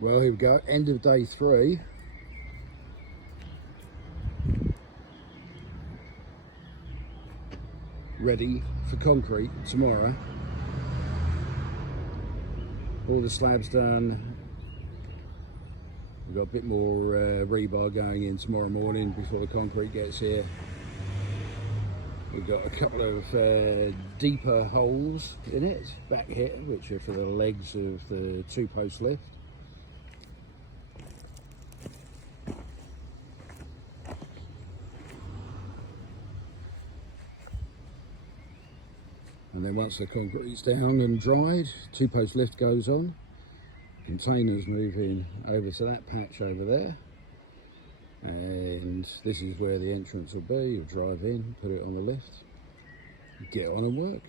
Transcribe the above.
Well, here we go, end of day 3. Ready for concrete tomorrow. All the slabs done. We've got a bit more rebar going in tomorrow morning before the concrete gets here. We've got a couple of deeper holes in it back here, which are for the legs of the 2-post lift. And then once the concrete's down and dried, 2-post lift goes on. Containers move in over to that patch over there. And this is where the entrance will be. You'll drive in, put it on the lift, get on and work.